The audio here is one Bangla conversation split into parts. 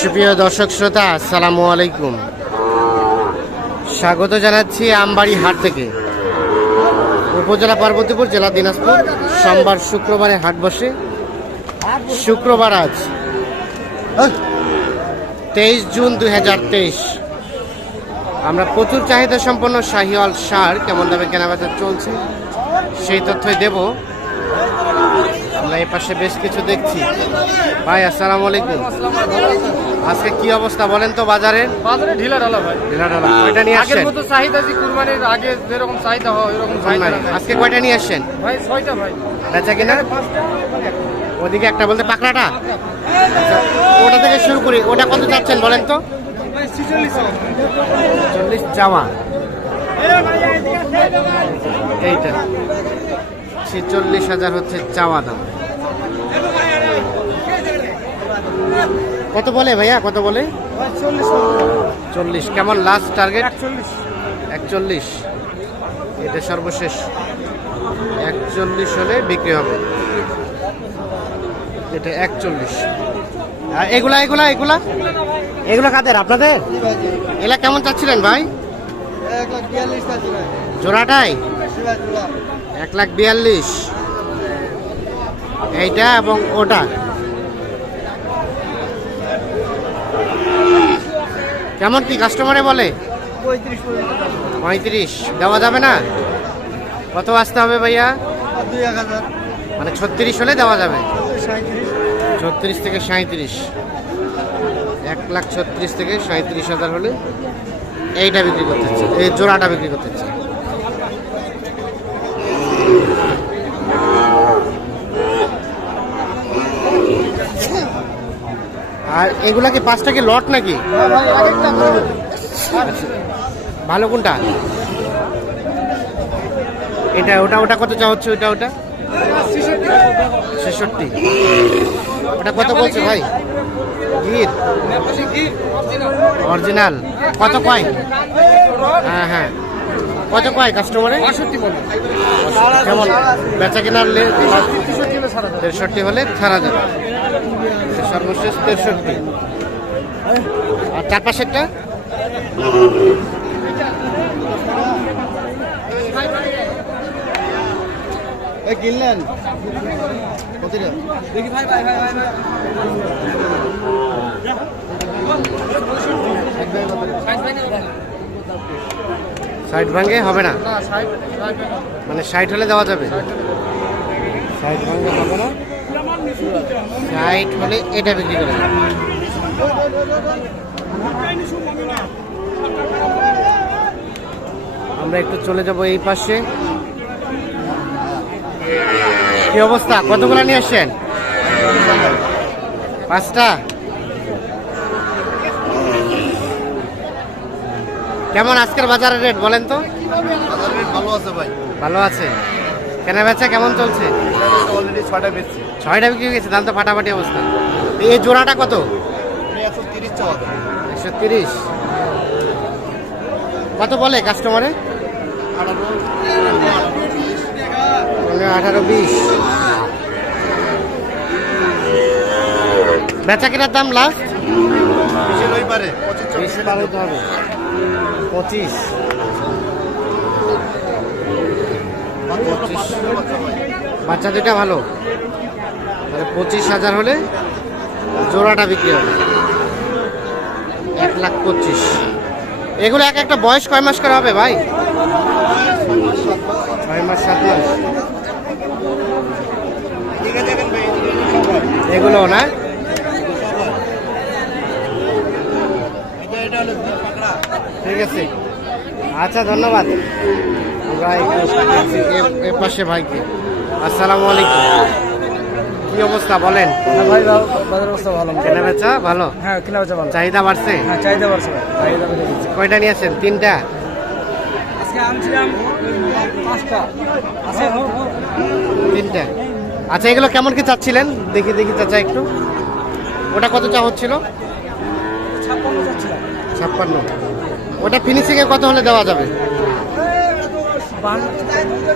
সুপ্রিয় দর্শক শ্রোতা, আসসালামু আলাইকুম। স্বাগত জানাচ্ছি আমবাড়ি হাট থেকে। উপজেলা পার্বতীপুর, জেলা দিনাজপুর। সোমবার শুক্রবারে হাট বসে। শুক্রবার আজ, তেইশ জুন দু হাজার তেইশ। আমরা প্রচুর চাহিদা সম্পন্ন শাহিওয়াল সার, কেমন দামে কেনাবেচা চলছে, সেই তথ্যই দেব। আমরা এই পাশে বেশ কিছু দেখছি। ভাই আসসালামু আলাইকুম। আজকে কি অবস্থা বলেন তো বাজারের বাজারে ঢিলা ঢালা ভাই। ঢিলাঢালা কয়টা নিয়ে আগের আসছেন? মতো চাহিদা যে কুরবানির আগে যেরকম চাহিদা হয় ওরকম চাহিদা। আজকে কয়টা নিয়ে আসছেন? ভাই ছয়টা ভাই। বেচা কিনা? ওদিকে একটা বলতে পাকড়াটা? ওটা থেকে শুরু করি। ওটা কত চাচ্ছেন বলেন তো? চল্লিশ চাওয়া। এইটা। ছেচল্লিশ হাজার হচ্ছে চাওয়া দাম। কত বলে ভাইয়া? কত বলে? চল্লিশ। কেমন লাস্ট টার্গেট একচল্লিশ। এটা সর্বশেষ। একচল্লিশ হলে বিক্রি হবে। এটা একচল্লিশ। আর এগুলা এগুলা এগুলা? এগুলো কাদের? আপনাদের? এগুলা কেমন চাচ্ছিলেন ভাই? জোড়াটাই? এক লাখ বিয়াল্লিশ। এইটা এবং ওটা। কেমন কি কাস্টমারে বলে? পঁয়ত্রিশ। দেওয়া যাবে না? কত আসতে হবে ভাইয়া? মানে ছত্রিশ হলে দেওয়া যাবে? ছত্রিশ থেকে সাঁত্রিশ এক লাখ ছত্রিশ থেকে সাঁত্রিশ হাজার হলে এইটা বিক্রি করতে এই জোড়াটা বিক্রি করতে আর এগুলা কি পাঁচটা কি লট নাকি? ভালো কোনটা? এটা, ওটা ওটা কত চা হচ্ছে, ওটা ওটা? ছেষট্টি। ওটা কত বলছে ভাই? গির অরিজিনাল। কত কয় হ্যাঁ হ্যাঁ। কত কয় কাস্টমারে কেমন? বেচা কেনার তেষট্টি হলে ছাড়া যাবে সর্বশেষ তেষট্টি। আর চার পাশেরটা? কিনলেন? ষাট না? মানে ষাট হলে দেওয়া যাবে? ষাট ভাঙে হবে না? ষাট হলে এটা বিক্রি করে আমরা একটু চলে যাব এই পাশে। কি অবস্থা? কতগুলো নিয়ে আসছেন? পাঁচটা? কেমন আজকের বাজারের রেট বলেন তো? ভালো আছে ভাই। ভালো আছে। কেনা বেচা কেমন চলছে? অলরেডি ছয়টা বেচছি। ছয়টা বিক্রি হয়ে গেছে দাম তো ফাটাফাটি অবস্থা। এই জোড়াটা কত? একশো তিরিশ একশো তিরিশ। কত বলে কাস্টমারে আঠারো। বিশ। বেচা কেনার দাম লাস্ট বেশি লই পারে বিশ পার হবে। পঁচিশ। পঁচিশ বাচ্চা দুটা ভালো। তাহলে পঁচিশ হাজার হলে জোড়াটা বিক্রি হবে। এক লাখ পঁচিশ। এগুলো এক একটা বয়স কয় মাস করে হবে ভাই? ছয় মাস, সাত মাস। এগুলো না? ঠিক আছে। আচ্ছা ধন্যবাদ। আমরা এ- পাশে ভাইকে। আসসালামু আলাইকুম। কি অবস্থা বলেন? হ্যাঁ ভাই বাজার অবস্থা ভালো। কেনা বেচা ভালো? হ্যাঁ কিনা বেচা ভালো। চাহিদা বাড়ছে? হ্যাঁ চাহিদা বাড়ছে চাহিদা কয়টা নিয়েছেন তিনটা? আজকে আনছিলাম পাঁচটা। আছে তিনটা। আচ্ছা এগুলো কেমন কি চাচ্ছিলেন? দেখি দেখি চাচা একটু। ওটা কত চা হচ্ছিল? ছাপ্পান্ন ছাপ্পান্ন। ওটা ফিনিশিংয়ে কত হলে দেওয়া যাবে?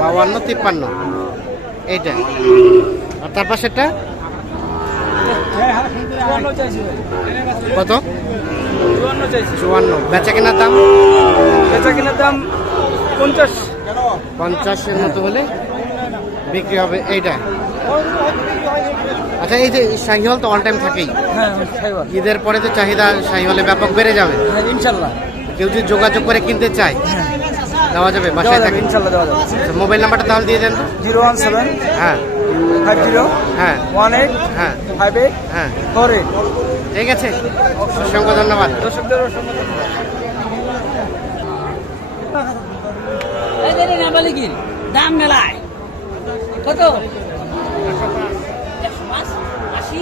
বাউান্ন তিপ্পান্ন। এইটা। আর তার পাশেরটা? কত? চুয়ান্ন। বেচা কেনার দাম? বেচা কেনার দাম পঞ্চাশ। পঞ্চাশের মতো হলে বিক্রি হবে। এইটা। আচ্ছা এই যে শাহিওয়াল তো অল টাইম থাকেই। হ্যাঁ খাইবার ঈদের পরে তো চাহিদা শাহিওয়ালে ব্যাপক বেড়ে যাবে। হ্যাঁ ইনশাল্লাহ। কেউ যদি যোগাযোগ করে কিনতে চায় দেওয়া যাবে বাসায় থাকে। ইনশাল্লাহ দেওয়া যাবে। আচ্ছা, মোবাইল নাম্বারটা তাহলে দিয়ে দেন জিরো ওয়ান সেভেন হ্যাঁ। ফাইভ জিরো হ্যাঁ। ওয়ান এইট হ্যাঁ। ফাইভ এইট হ্যাঁ। Four eight. ঠিক আছে। অসংখ্য ধন্যবাদ। দর্শকদের অসংখ্য কি দাম মেলায়। কত? আশি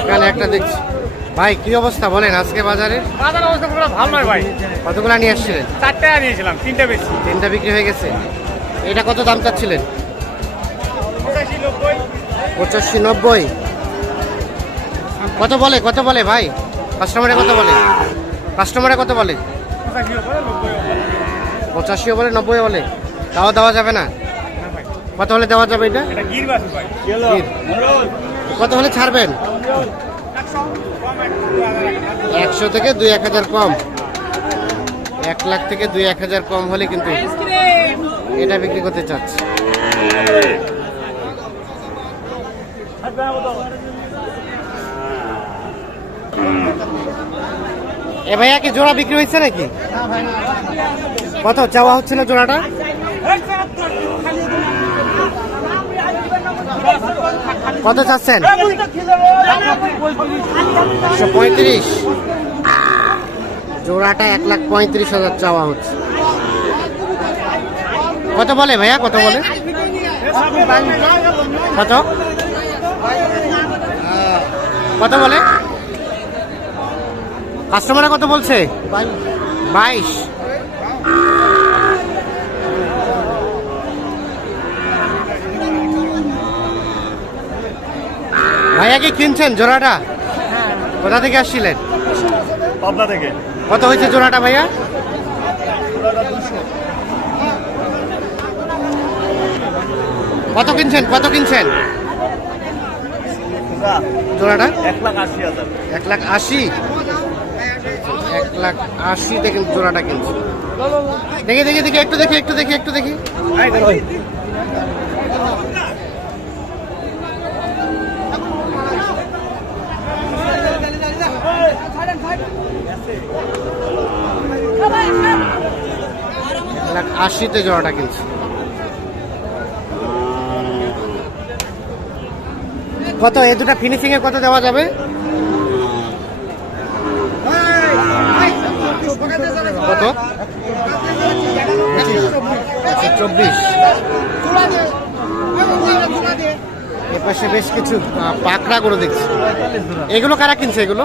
এখানে একটা দেখছি। ভাই কি অবস্থা বলেন আজকে বাজারে বাজার অবস্থা পুরো ভালো নয় ভাই। কতগুলা নিয়ে আসছিলেন? চারটে নিয়েছিলাম তিনটে বেশি। তিনটা বিক্রি হয়ে গেছে। এটা কত দাম চাচ্ছিলেন? পঁচাশি নব্বই। কত বলে কত বলে ভাই? কাস্টমারে কত বলে? কাস্টমারে কত বলে? পঁচাশি নব্বই পঁচাশিও বলে নব্বই বলে। তাও দেওয়া যাবে না। কত হলে দেওয়া যাবে এটা। কত হলে ছাড়বেন? একশো থেকে দুই এক হাজার কম। এক লাখ থেকে দুই এক হাজার কম হলে কিন্তু এটা বিক্রি করতে চাচ্ছে। এ ভাইয়া কি জোড়া বিক্রি হয়েছে নাকি? কত চাওয়া হচ্ছিল জোড়াটা? কত চাচ্ছেন? একশো পঁয়ত্রিশ। জোড়াটা এক লাখ পঁয়ত্রিশ হাজার চাওয়া হচ্ছে। কত বলে ভাইয়া? কত বলে? কত? কত বলে? কাস্টমারে কত বলছে? বাইশ। ভাইয়া কি কিনছেন জোড়াটা? কোথা থেকে আসছিলেন? পাবনা থেকে। কত হয়েছে জোড়াটা ভাইয়া? কত কিনছেন? কত কিনছেন? জোড়াটা? এক লাখ আশি হাজার। এক লাখ আশি? এক লাখ আশি দেখেন জোড়াটা কিনছে। দেখি দেখি দেখি একটু দেখি একটু দেখি একটু দেখি। আশিতে জোড়াটা কিনছে। কত? এ দুটা ফিনিশিং এ কত দেওয়া যাবে? কত? আচ্ছা, চব্বিশ। এপাশে বেশ কিছু পাকড়া করে দেখছি। এগুলো কারা কিনছে এগুলো?